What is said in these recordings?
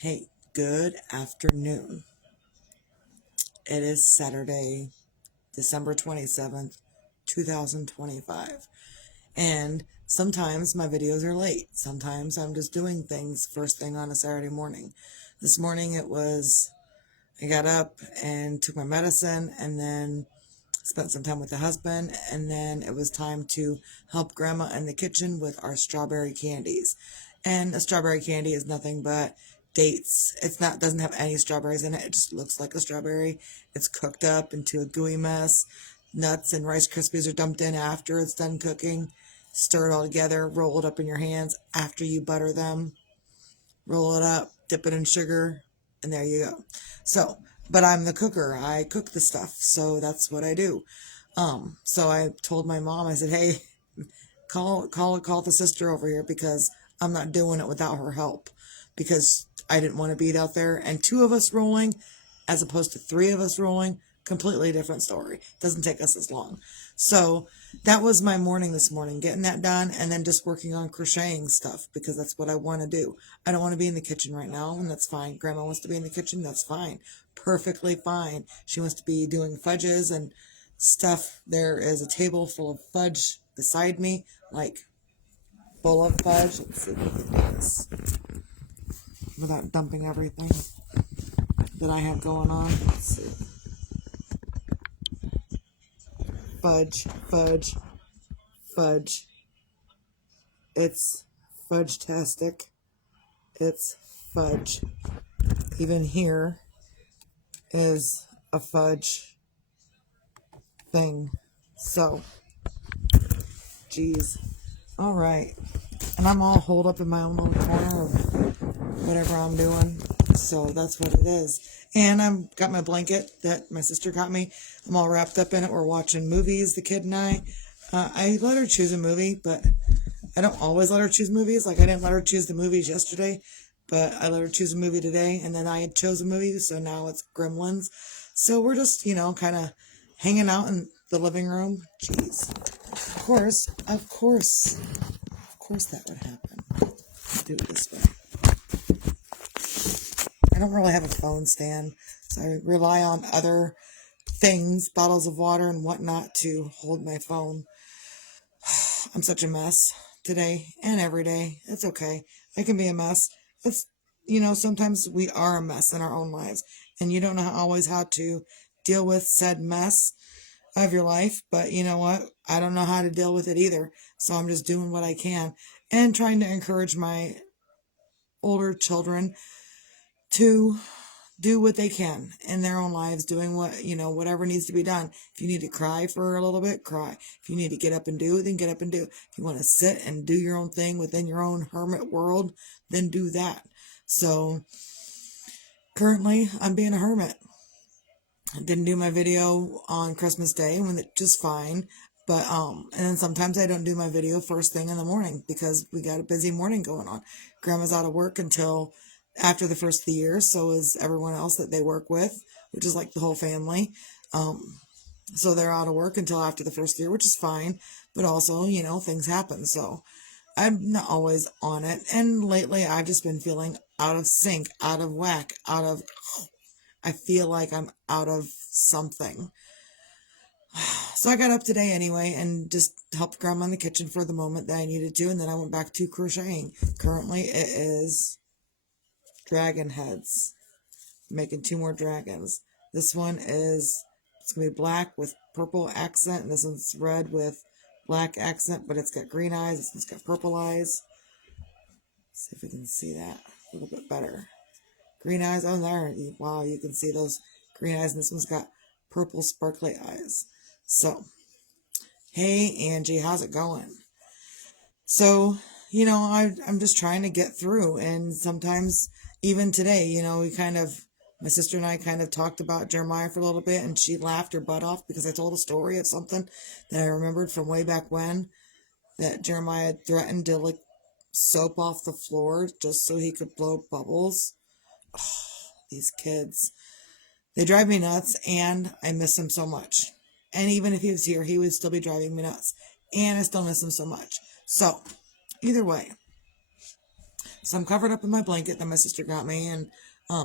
Hey, good afternoon. It is Saturday, December 27th, 2025. And sometimes my videos are late. Sometimes I'm just doing things first thing on a Saturday morning. This morning I got up and took my medicine and then spent some time with the husband. And then it was time to help Grandma in the kitchen with our strawberry candies. And a strawberry candy is nothing but dates. Doesn't have any strawberries in it. It just looks like a strawberry. It's cooked up into a gooey mess. Nuts and Rice Krispies are dumped in after it's done cooking. Stir it all together, roll it up in your hands after you butter them. Roll it up, dip it in sugar, and there you go. So, but I'm the cooker. I cook the stuff, so that's what I do. So I told my mom, I said, hey, call the sister over here because I'm not doing it without her help because I didn't want to be out there and two of us rolling as opposed to three of us rolling. Completely different story. Doesn't take us as long. So that was my morning this morning, getting that done and then just working on crocheting stuff because that's what I want to do. I don't want to be in the kitchen right now, and that's fine. Grandma wants to be in the kitchen, that's fine. Perfectly fine. She wants to be doing fudges and stuff. There is a table full of fudge beside me, like full of fudge. Let's see if we can do this without dumping everything that I have going on. Let's see. Fudge, fudge, fudge. It's fudge-tastic. It's fudge. Even here is a fudge thing. So, geez. All right. And I'm all holed up in my own little corner of whatever I'm doing. So that's what it is. And I've got my blanket that my sister got me. I'm all wrapped up in it. We're watching movies, the kid and I. I let her choose a movie, but I don't always let her choose movies. Like I didn't let her choose the movies yesterday, but I let her choose a movie today. And then I had chose a movie, so now it's Gremlins. So we're just, kind of hanging out in the living room. Jeez. Of course that would happen. Let's do it this way. I don't really have a phone stand, so I rely on other things, bottles of water and whatnot, to hold my phone. I'm such a mess today and every day. It's okay. I can be a mess. It's, sometimes we are a mess in our own lives, and you don't know always how to deal with said mess of your life. But you know what? I don't know how to deal with it either. So I'm just doing what I can and trying to encourage my older children to do what they can in their own lives, doing whatever needs to be done. If you need to cry for a little bit, cry. If you need to get up and do, then get up and do. If you want to sit and do your own thing within your own hermit world, then do that. So currently I'm being a hermit. I didn't do my video on Christmas Day when it just fine. But and then sometimes I don't do my video first thing in the morning because we got a busy morning going on. Grandma's out of work until after the first of the year, so is everyone else that they work with, which is like the whole family. So they're out of work until after the first year, which is fine. But also, things happen. So I'm not always on it. And lately I've just been feeling out of sync, out of whack, I feel like I'm out of something. So I got up today anyway and just helped Grandma in the kitchen for the moment that I needed to, and then I went back to crocheting. Currently it is dragon heads. I'm making two more dragons. It's going to be black with purple accent, and this one's red with black accent, but it's got green eyes. This one's got purple eyes. Let's see if we can see that a little bit better. Green eyes, oh there, wow, you can see those green eyes, and this one's got purple sparkly eyes. So, hey Angie, how's it going? So, I'm just trying to get through, and sometimes, even today, my sister and I kind of talked about Jeremiah for a little bit, and she laughed her butt off because I told a story of something that I remembered from way back when, that Jeremiah had threatened to lick soap off the floor just so he could blow bubbles. Oh, these kids. They drive me nuts, and I miss him so much. And even if he was here, he would still be driving me nuts. And I still miss him so much. So, either way, So I'm covered up in my blanket that my sister got me, and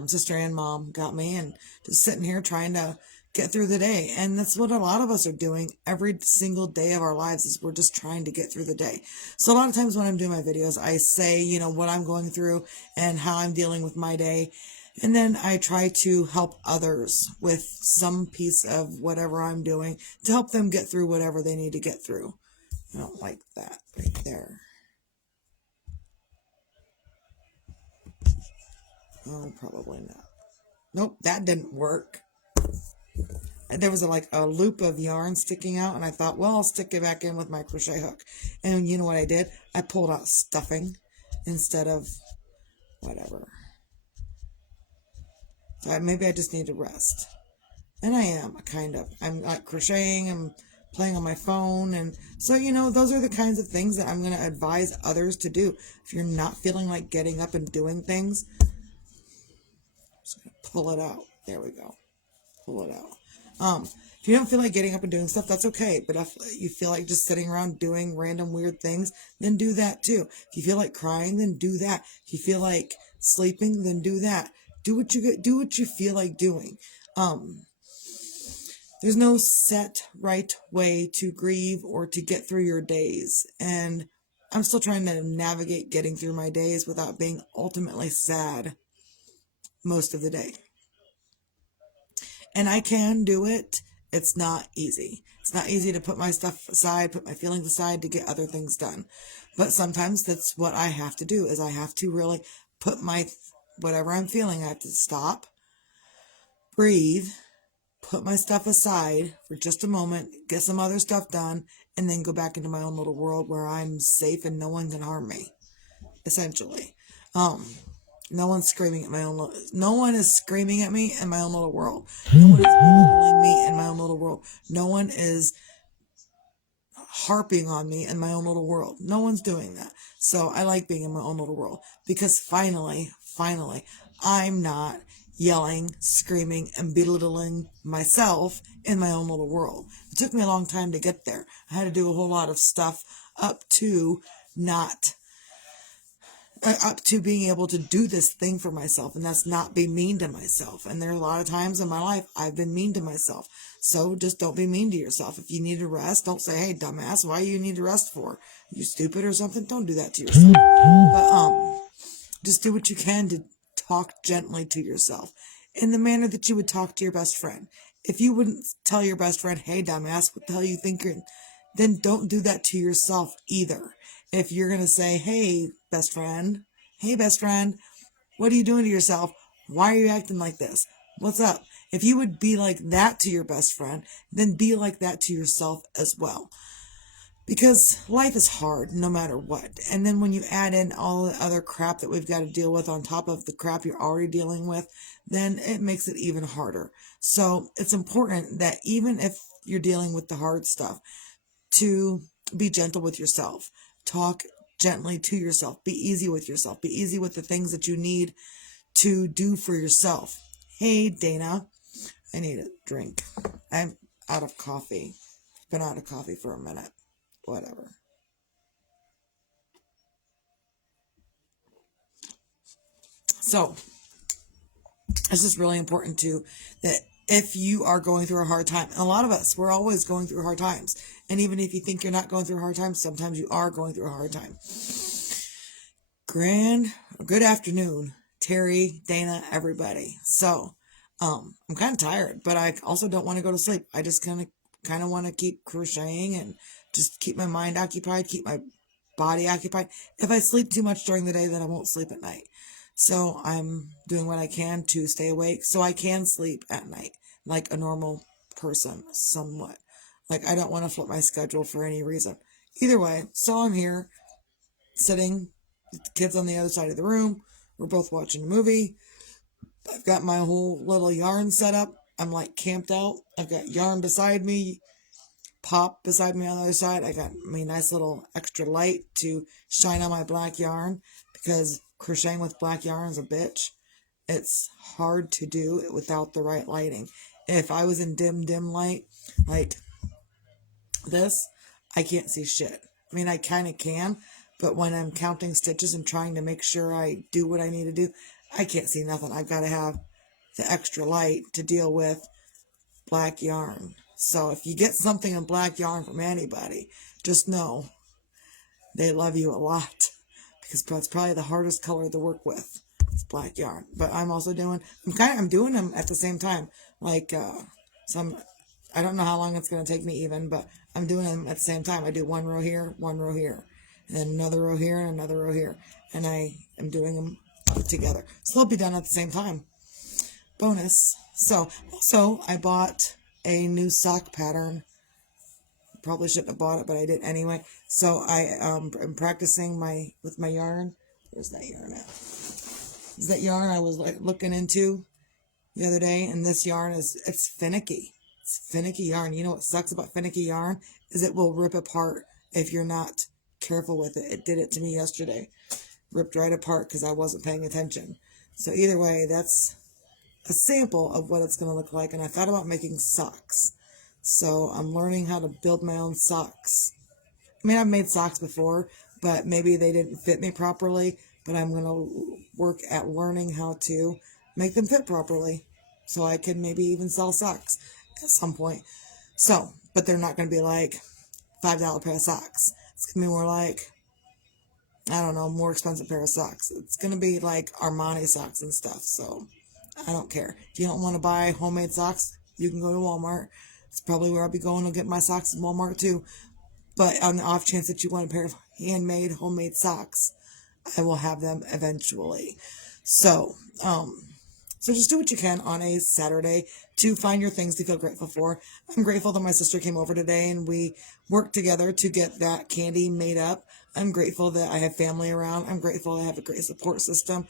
sister and mom got me, and just sitting here trying to get through the day. And that's what a lot of us are doing every single day of our lives, is we're just trying to get through the day. So a lot of times when I'm doing my videos, I say, what I'm going through and how I'm dealing with my day. And then I try to help others with some piece of whatever I'm doing to help them get through whatever they need to get through. I don't like that right there. Oh, probably not. Nope, that didn't work. There was a loop of yarn sticking out, and I thought, well, I'll stick it back in with my crochet hook. And you know what I did? I pulled out stuffing instead of whatever. So maybe I just need to rest. And I am, kind of. I'm crocheting, I'm playing on my phone, and so, those are the kinds of things that I'm going to advise others to do. If you're not feeling like getting up and doing things, I'm just going to pull it out. There we go. Pull it out. If you don't feel like getting up and doing stuff, that's okay. But if you feel like just sitting around doing random weird things, then do that too. If you feel like crying, then do that. If you feel like sleeping, then do that. Do what you feel like doing. There's no set right way to grieve or to get through your days. And I'm still trying to navigate getting through my days without being ultimately sad most of the day. And I can do it. It's not easy. It's not easy to put my stuff aside, put my feelings aside to get other things done. But sometimes that's what I have to do, is I have to really put whatever I'm feeling, I have to stop, breathe, put my stuff aside for just a moment, get some other stuff done, and then go back into my own little world where I'm safe and no one can harm me, essentially. No one's screaming at no one is screaming at me in my own little world. No one is belittling me in my own little world. No one is harping on me in my own little world. No one's doing that. So I like being in my own little world, because finally, I'm not yelling, screaming, and belittling myself in my own little world. It took me a long time to get there. I had to do a whole lot of stuff up to being able to do this thing for myself, and that's not be mean to myself. And there are a lot of times in my life I've been mean to myself. So just don't be mean to yourself. If you need to rest, don't say, hey, dumbass, why do you need to rest for? You stupid or something? Don't do that to yourself. But just do what you can to talk gently to yourself in the manner that you would talk to your best friend. If you wouldn't tell your best friend, hey, dumbass, what the hell you think you're in, then don't do that to yourself either. If you're going to say, hey, best friend, what are you doing to yourself? Why are you acting like this? What's up? If you would be like that to your best friend, then be like that to yourself as well. Because life is hard no matter what. And then when you add in all the other crap that we've got to deal with on top of the crap you're already dealing with, then it makes it even harder. So it's important that even if you're dealing with the hard stuff, to be gentle with yourself. Talk gently to yourself. Be easy with yourself. Be easy with the things that you need to do for yourself. Hey, Dana, I need a drink. I'm out of coffee. Been out of coffee for a minute. Whatever. So, it's just really important too that if you are going through a hard time, and a lot of us, we're always going through hard times. And even if you think you're not going through a hard time, sometimes you are going through a hard time. Good afternoon, Terry, Dana, everybody. So, I'm kind of tired, but I also don't want to go to sleep. I just kind of want to keep crocheting and just keep my mind occupied, keep my body occupied. If I sleep too much during the day, then I won't sleep at night. So I'm doing what I can to stay awake so I can sleep at night like a normal person, somewhat. Like, I don't want to flip my schedule for any reason. Either way, so I'm here sitting with the kids on the other side of the room. We're both watching a movie. I've got my whole little yarn set up. I'm like camped out. I've got yarn beside me, Pop beside me on the other side. I got my nice little extra light to shine on my black yarn, because crocheting with black yarn is a bitch. It's hard to do without the right lighting. If I was in dim light like this, I can't see shit. I mean, I kind of can, But when I'm counting stitches and trying to make sure I do what I need to do, I can't see nothing. I've got to have the extra light to deal with black yarn. So if you get something in black yarn from anybody, just know they love you a lot, because that's probably the hardest color to work with. It's black yarn. But I'm also I'm doing them at the same time. Like some, I don't know how long it's going to take me even, but I'm doing them at the same time. I do one row here, and then another row here, and another row here. And I am doing them together. So they'll be done at the same time. Bonus. So, also, I bought a new sock pattern. Probably shouldn't have bought it, but I did anyway. So I am practicing with my yarn. Where's that yarn at? Is that yarn I was looking into the other day? And this yarn it's finicky. It's finicky yarn. You know what sucks about finicky yarn is it will rip apart if you're not careful with it. It did it to me yesterday. Ripped right apart because I wasn't paying attention. So either way, that's a sample of what it's going to look like. And I thought about making socks. So I'm learning how to build my own socks. I mean, I've made socks before, but maybe they didn't fit me properly. But I'm going to work at learning how to make them fit properly, so I can maybe even sell socks at some point. So, but they're not going to be like $5 pair of socks. It's going to be more like, I don't know, more expensive pair of socks. It's going to be like Armani socks and stuff. So I don't care. If you don't want to buy homemade socks, you can go to Walmart. It's probably where I'll be going to get my socks in Walmart too. But on the off chance that you want a pair of handmade, homemade socks, I will have them eventually. So just do what you can on a Saturday to find your things to feel grateful for. I'm grateful that my sister came over today and we worked together to get that candy made up. I'm grateful that I have family around. I'm grateful I have a great support system.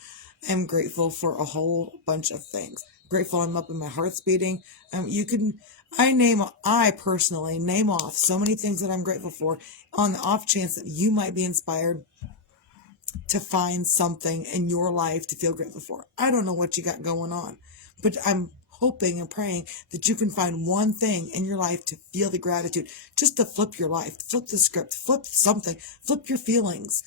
I'm grateful for a whole bunch of things. Grateful I'm up and my heart's beating. I personally name off so many things that I'm grateful for on the off chance that you might be inspired to find something in your life to feel grateful for. I don't know what you got going on, but I'm hoping and praying that you can find one thing in your life to feel the gratitude, just to flip your life, flip the script, flip something, flip your feelings.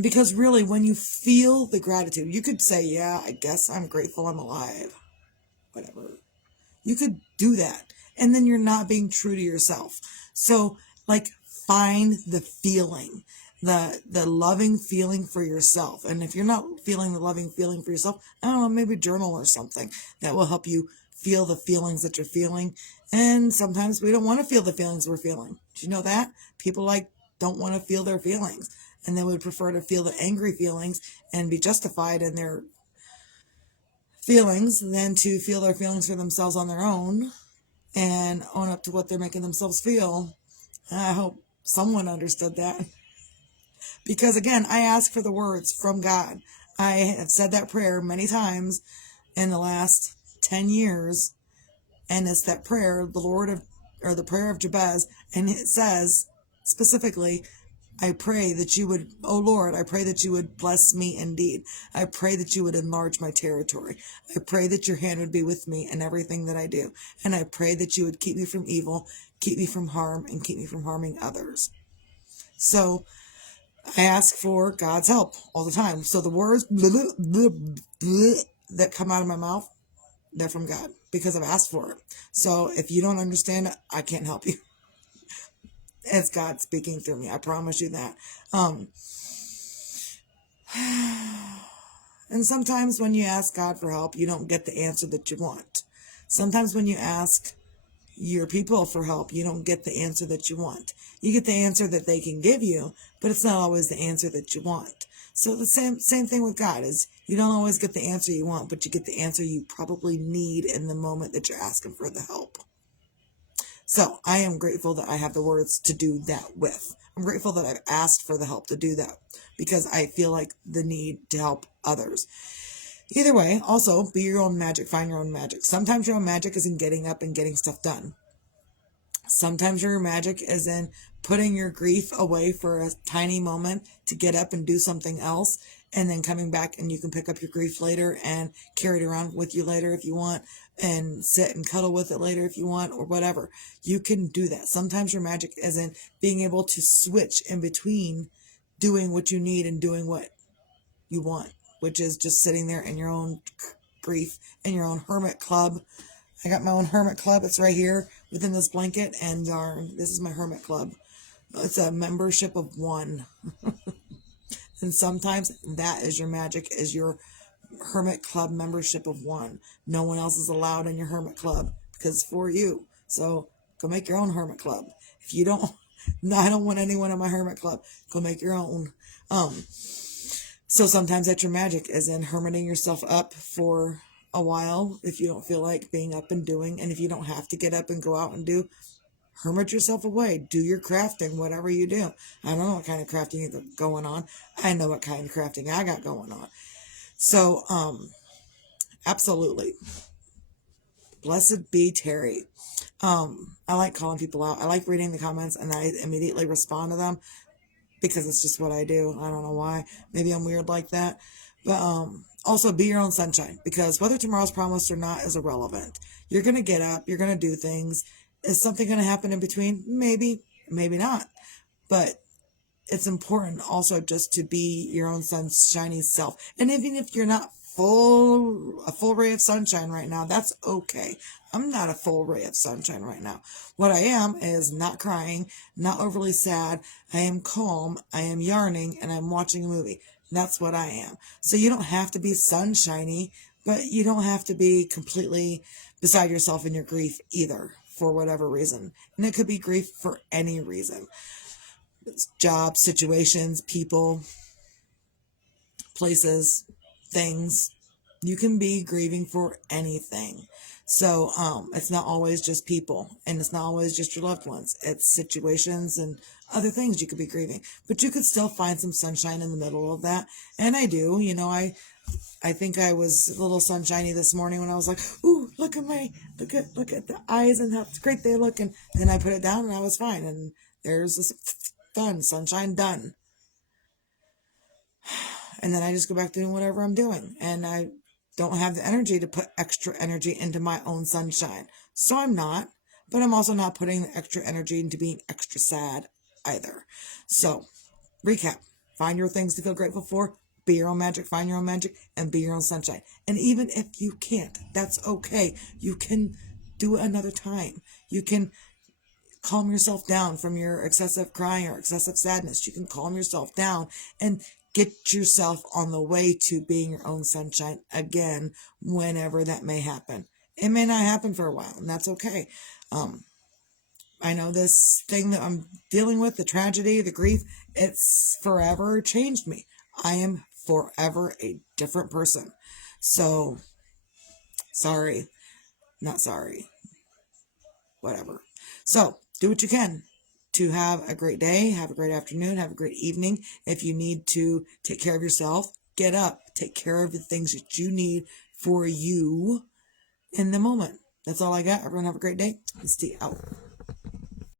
Because really, when you feel the gratitude, you could say, yeah, I guess I'm grateful I'm alive. Whatever. You could do that. And then you're not being true to yourself. So, find the feeling, the loving feeling for yourself. And if you're not feeling the loving feeling for yourself, I don't know, maybe journal or something that will help you feel the feelings that you're feeling. And sometimes we don't want to feel the feelings we're feeling. Do you know that? People don't want to feel their feelings. And they would prefer to feel the angry feelings and be justified in their feelings than to feel their feelings for themselves on their own and own up to what they're making themselves feel. And I hope someone understood that. Because again, I ask for the words from God. I have said that prayer many times in the last 10 years. And it's that prayer, the prayer of Jabez. And it says specifically, I pray that you would, oh Lord, I pray that you would bless me indeed. I pray that you would enlarge my territory. I pray that your hand would be with me in everything that I do. And I pray that you would keep me from evil, keep me from harm, and keep me from harming others. So I ask for God's help all the time. So the words that come out of my mouth, they're from God because I've asked for it. So if you don't understand it, I can't help you. It's God speaking through me. I promise you that. And sometimes when you ask God for help, you don't get the answer that you want. Sometimes when you ask your people for help, you don't get the answer that you want. You get the answer that they can give you, but it's not always the answer that you want. So the same thing with God is you don't always get the answer you want, but you get the answer you probably need in the moment that you're asking for the help. So I am grateful that I have the words to do that with. I'm grateful that I've asked for the help to do that because I feel like the need to help others. Either way, also be your own magic, find your own magic. Sometimes your own magic is in getting up and getting stuff done. Sometimes your magic is in putting your grief away for a tiny moment to get up and do something else, and then coming back, and you can pick up your grief later and carry it around with you later if you want, and sit and cuddle with it later if you want, or whatever. You can do that. Sometimes your magic is in being able to switch in between doing what you need and doing what you want, which is just sitting there in your own grief, in your own hermit club. I got my own hermit club. It's right here within this blanket, and this is my hermit club. It's a membership of one. And sometimes that is your magic, is your hermit club membership of one. No one else is allowed in your hermit club because it's for you. So go make your own hermit club. If you don't, no, I don't want anyone in my hermit club. Go make your own. So sometimes that's your magic, is in hermiting yourself up for a while if you don't feel like being up and doing, and if you don't have to get up and go out and do, hermit yourself away. Do your crafting, whatever you do. I don't know what kind of crafting you got going on. I know what kind of crafting I got going on. So, absolutely. Blessed be Terry. I like calling people out. I like reading the comments, and I immediately respond to them because it's just what I do. I don't know why. Maybe I'm weird like that. But also be your own sunshine, because whether tomorrow's promised or not is irrelevant. You're going to get up. You're going to do things. Is something going to happen in between? Maybe, maybe not. But it's important also just to be your own sunshiny self. And even if you're not a full ray of sunshine right now, that's okay. I'm not a full ray of sunshine right now. What I am is not crying, not overly sad. I am calm, I am yarning, and I'm watching a movie. That's what I am. So you don't have to be sunshiny, but you don't have to be completely beside yourself in your grief either, for whatever reason. And it could be grief for any reason. Jobs, situations, people, places, things. You can be grieving for anything. So it's not always just people, and it's not always just your loved ones. It's situations and other things you could be grieving, but you could still find some sunshine in the middle of that. And I do. I think I was a little sunshiny this morning when I was like, "Ooh, look at the eyes and how great they look," and then I put it down and I was fine. And there's this done, sunshine done. And then I just go back to doing whatever I'm doing, and I don't have the energy to put extra energy into my own sunshine. So I'm not, but I'm also not putting the extra energy into being extra sad either. So, recap. Find your things to feel grateful for. Be your own magic. Find your own magic and be your own sunshine. And even if you can't, that's okay. You can do it another time. You can calm yourself down from your excessive crying or excessive sadness. You can calm yourself down and get yourself on the way to being your own sunshine again, whenever that may happen. It may not happen for a while, and that's okay. I know this thing that I'm dealing with, the tragedy, the grief, it's forever changed me. I am forever a different person. So, sorry, not sorry, whatever. So, do what you can to have a great day, have a great afternoon, have a great evening. If you need to take care of yourself, get up, take care of the things that you need for you in the moment. That's all I got. Everyone have a great day. Stay out.